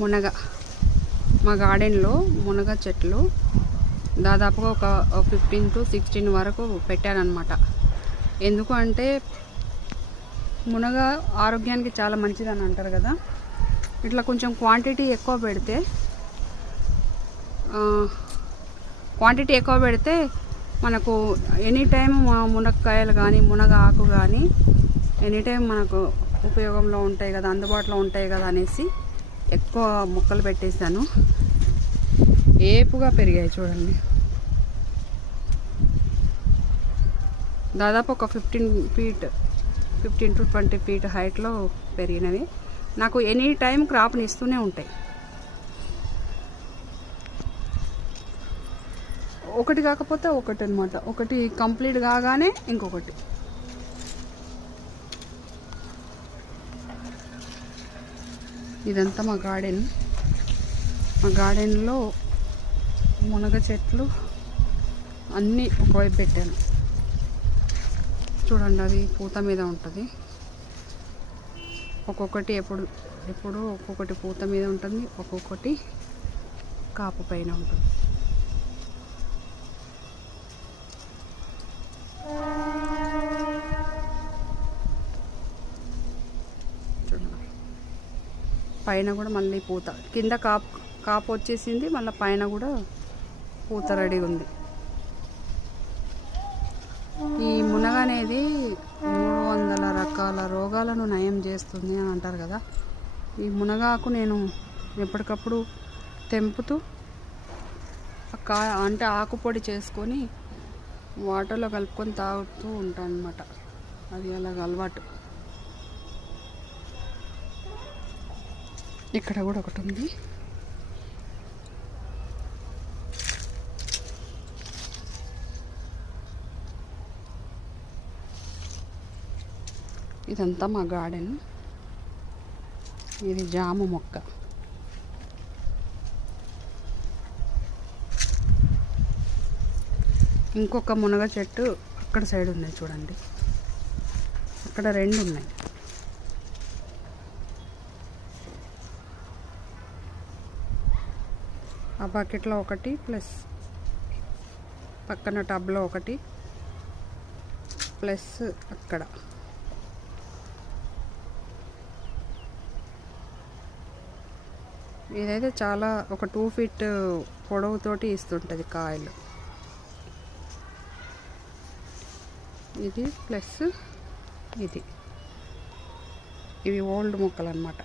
మునగ. మా గార్డెన్లో మునగ చెట్లు దాదాపుగా ఒక ఫిఫ్టీన్ టు సిక్స్టీన్ వరకు పెట్టానమాట ఎందుకు అంటే మునగ ఆరోగ్యానికి చాలా మంచిదని అంటారు కదా. ఇట్లా కొంచెం క్వాంటిటీ ఎక్కువ పెడితే క్వాంటిటీ ఎక్కువ పెడితే మనకు ఎనీ టైం మునక్కాయలు కానీ మునగ ఆకు కానీ ఎనీ టైం మనకు ఉపయోగంలో ఉంటాయి కదా అందుబాటులో ఉంటాయి కదా అనేసి ఎక్కువ మొక్కలు పెట్టేశాను. ఏపుగా పెరిగాయి చూడండి. దాదాపు ఒక fifteen feet fifteen to twenty feet హైట్లో పెరిగినవి. నాకు ఎనీ టైం క్రాప్ని ఇస్తూనే ఉంటాయి. ఒకటి కాకపోతే ఒకటి అనమాట ఒకటి కంప్లీట్ కాగానే ఇంకొకటి. ఇదంతా మా గార్డెన్. మా గార్డెన్లో మునగ చెట్లు అన్నీ ఒకవైపు పెట్టాను. చూడండి అది పూత మీద ఉంటుంది. ఒక్కొక్కటి ఎప్పుడు ఎప్పుడు ఒక్కొక్కటి పూత మీద ఉంటుంది ఒక్కొక్కటి కాపు పైన ఉంటుంది. పైన కూడా మళ్ళీ పూత. కింద కాపు కాపు వచ్చేసింది మళ్ళీ పైన కూడా పూత రెడీ ఉంది. ఈ మునగ అనేది మూడు వందల రకాల రోగాలను నయం చేస్తుంది అని అంటారు కదా. ఈ మునగాకు నేను ఎప్పటికప్పుడు తెంపుతూ కా అంటే ఆకు పొడి చేసుకొని వాటర్లో కలుపుకొని తాగుతూ ఉంటాను అనమాట అది అలాగ అలవాటు. ఇక్కడ కూడా ఒకటి ఉంది. ఇదంతా మా గార్డెన్. ఇది జాము మొక్క. ఇంకొక మునగ చెట్టు అక్కడ సైడ్ ఉన్నాయి చూడండి. అక్కడ రెండు ఉన్నాయి. ఆ బకెట్లో ఒకటి ప్లస్ పక్కన టబ్లో ఒకటి ప్లస్ అక్కడ. ఇదైతే చాలా ఒక టూ ఫీట్ పొడవుతోటి ఇస్తుంటుంది కాయలు. ఇది ప్లస్ ఇది. ఇవి ఓల్డ్ మొక్కలు అన్నమాట